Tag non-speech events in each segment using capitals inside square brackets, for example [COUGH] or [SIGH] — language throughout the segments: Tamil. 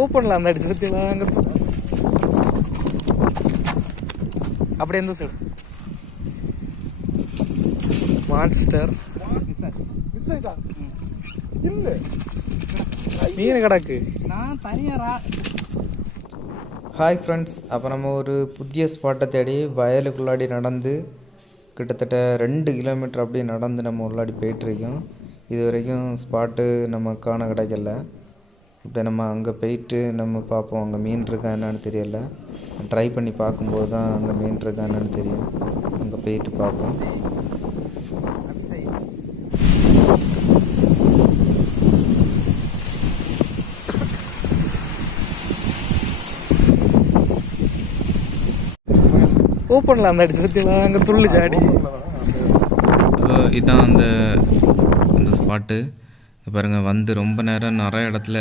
ஓப்பனில் அந்த அடிச்சு பத்தியெல்லாம் அங்க அப்படி எந்த சைடு மான்ஸ்டர் மீன் கிடக்கு. நான் தனியாரா ஹாய் ஃப்ரெண்ட்ஸ் அப்போ நம்ம ஒரு புதிய ஸ்பாட்டை தேடி வயலுக்குள்ளாடி நடந்து கிட்டத்தட்ட ரெண்டு கிலோமீட்டர் அப்படியே நடந்து நம்ம உள்ளாடி போயிட்டுருக்கோம் இது வரைக்கும் ஸ்பாட்டு நம்ம காண கிடைக்கல. இப்போ நம்ம அங்கே போயிட்டு நம்ம பார்ப்போம் அங்கே மீன் இருக்கா என்னன்னு தெரியல. ட்ரை பண்ணி பார்க்கும்போது தான் அங்கே மீன் இருக்கா என்னன்னு தெரியும். அங்கே போயிட்டு பார்ப்போம். ஓப்பன்ல அந்த அடிச்சு பத்தியெல்லாம் அங்க துள்ளு சாடி. இப்போ இதான் அந்த அந்த ஸ்பாட்டு பாருங்கள் வந்து ரொம்ப நேரம் நிறைய இடத்துல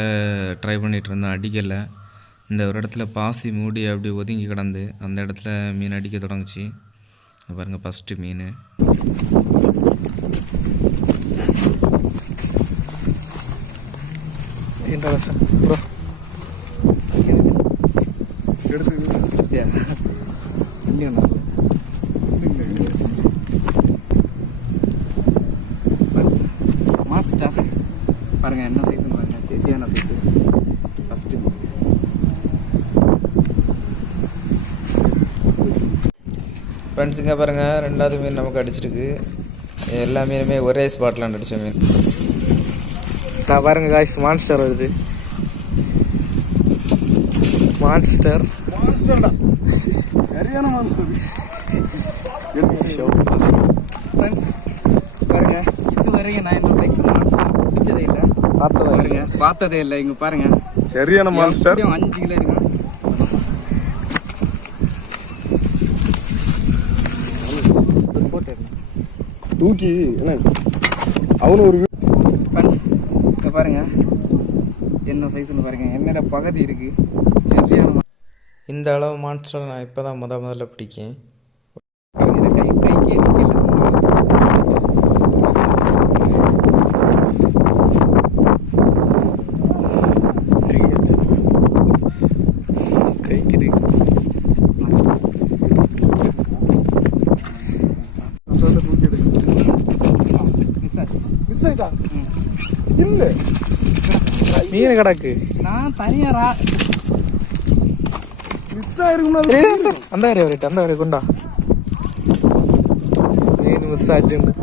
ட்ரை பண்ணிகிட்டு இருந்தேன் அடிக்கலை. இந்த ஒரு இடத்துல பாசி மூடி அப்படி ஒதுங்கி கிடந்து அந்த இடத்துல மீன் அடிக்க தொடங்குச்சு. இங்க பாருங்கள் ஃபஸ்ட்டு மீன். ப்ரோ மார்க் ஸ்டார் பாருங்க என்ன சைஸ்னு பாருங்க. சரியான சைஸ் ஃபஸ்ட்டு ஃப்ரெண்ட்ஸ் இங்கே பாருங்கள் ரெண்டாவது மீன் நமக்கு அடிச்சிருக்கு. எல்லா மீனுமே ஒரே ஸ்பாட்டில் அடித்த மீன். [LAUGHS] நான் பாருங்க காய்ஸ் மான்ஸ்டர் வருது. மான்ஸ்டர் ஃப்ரெண்ட்ஸ் பாருங்க இது வரைக்கும் நான் இந்த சைஸ் பார்த்ததா பாருங்க பார்த்ததே இல்லை. இங்க பாருங்க. சரியான மான்ஸ்டர் அஞ்சு கிலோ இருக்கும் தூக்கி என்ன? அவனு ஒரு ஃப்ரெண்ட்ஸ் இங்க பாருங்க. என்ன சைஸ்னு பாருங்க. என்னோட பகுதி இருக்கு. சரியான இந்த அளவு மான்ஸ்டர் நான் இப்போ தான் முத முதல்ல பிடிக்கேன். கை கைக்கே நிக்கல. கைக்குது தூக்கி எடுக்க மிஸ்ஸஸ். மிஸ் ஆயிட்டா இல்ல மீன் கிடக்கு நான் தனியாரா மிஸ் ஆயிருக்கும்னா அந்த வரைய வரட்டு அந்த வரைய கொண்டா மீன் மிஸ் ஆச்சுன்னு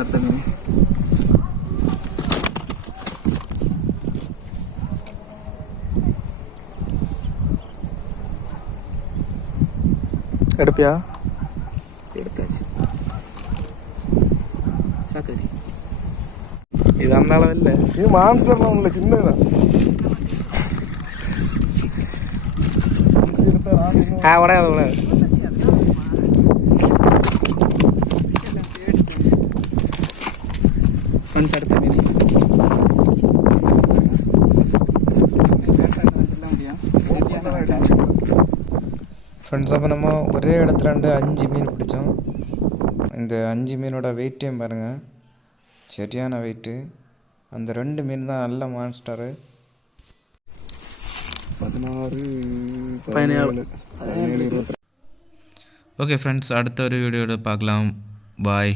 அடுத்த வினை ஃப்ரெண்ட்ஸ் அடுத்த வினை எடுப்பியா எடுத்தாச்சு சாக்கரி இது அந்த அளவு இல்லை இது ஃப்ரெண்ட்ஸ் அப்போ நம்ம ஒரே இடத்துல ரெண்டு அஞ்சு மீன் பிடிச்சோம். இந்த அஞ்சு மீனோட வெயிட்டையும் பாருங்கள் சரியான வெயிட்டு அந்த ரெண்டு மீன் தான் நல்ல மான்ஸ்டரு பதினாறு பதினேழு. ஓகே ஃப்ரெண்ட்ஸ் அடுத்த ஒரு வீடியோட பார்க்கலாம். பாய்